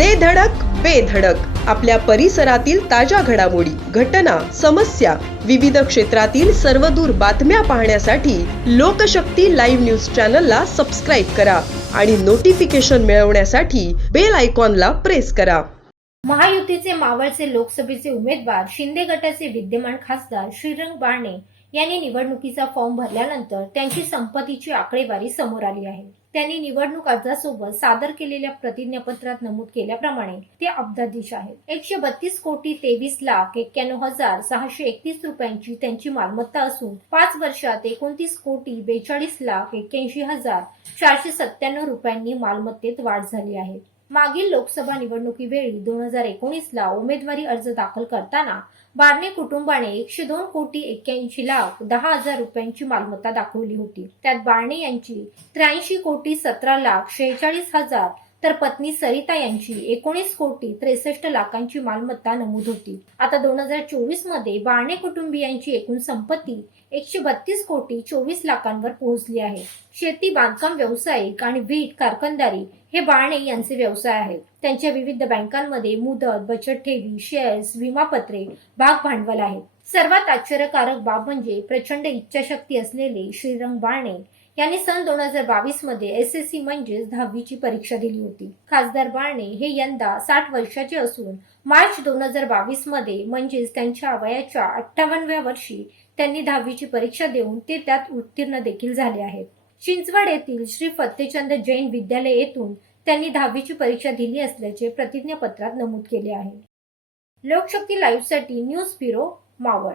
दे धडक बेधडक आपल्या परिसरातील ताज्या घडामोडी घटना समस्या विविध क्षेत्रातील सर्वदूर बातम्या पाहण्यासाठी लोकशक्ती लाईव्ह न्यूज चॅनलला सबस्क्राईब करा आणि नोटिफिकेशन मिळवण्यासाठी बेल आयकॉनला प्रेस करा. महायुतीचे मावळचे लोकसभेचे उमेदवार शिंदे गटाचे विद्यमान खासदार श्रीरंग बारणे यांनी निवडणुकीचा फॉर्म भरल्यानंतर त्यांची संपत्तीची आकडेवारी समोर आली आहे. त्यांनी निवडणूक अर्जासोबत सादर केलेल्या प्रतिज्ञापत्रात नमूद केल्याप्रमाणे ते अब्दाधीश आहेत. एकशे बत्तीस कोटी तेवीस लाख एक्क्याण्णव हजार सहाशे एकतीस रुपयांची त्यांची मालमत्ता असून पाच वर्षात एकोणतीस कोटी बेचाळीस लाख एक्क्याऐंशी हजार चारशे सत्त्याण्णव रुपयांनी मालमत्तेत वाढ झाली आहे. मागील लोकसभा निवडणुकीवेळी दोन हजार एकोणीस ला उमेदवारी अर्ज दाखल करताना बारणे कुटुंबाने एकशे दोन कोटी एक्क्याऐंशी लाख दहा हजार रुपयांची मालमत्ता दाखवली होती. त्यात बारणे यांची त्र्याऐंशी कोटी सतरा लाख शेहेचाळीस हजार तर पत्नी सरिता यांची एकोणीस कोटी त्रेसष्ट लाखांची मालमत्ता नमूद होती. आता दोन हजार चोवीसमध्ये बाणे कुटुंबियांची एकूण संपत्ती एकशे बत्तीस कोटी चोवीस लाखांवर पोहोचली आहे. शेती बांधकाम व्यावसायिक आणि वीट कारखानदारी हे बाणे यांचे व्यवसाय आहेत त्यांच्या विविध बँकांमध्ये मुदत बचत ठेवी शेअर्स विमापत्रे भाग भांडवल आहे. सर्वात आश्चर्यकारक बाब म्हणजे प्रचंड इच्छाशक्ती असलेले श्रीरंग बाणे यांनी सन दोन हजार बावीसमध्ये एस एस सी म्हणजेच दहावीची परीक्षा दिली होती. खासदार बाळणे हे यंदा साठ वर्षाचे असून मार्च दोन हजार बावीसमध्ये म्हणजेच त्यांच्या वयाच्या अठ्ठावन्नव्या वर्षी त्यांनी दहावीची परीक्षा देऊन ते त्यात उत्तीर्ण देखील झाले आहेत. चिंचवड येथील श्री फत्तेचंद जैन विद्यालय येथून त्यांनी दहावीची परीक्षा दिली असल्याचे प्रतिज्ञापत्रात नमूद केले आहे. लोकशक्ती लाईव्हसाठी न्यूज ब्युरो मावळ.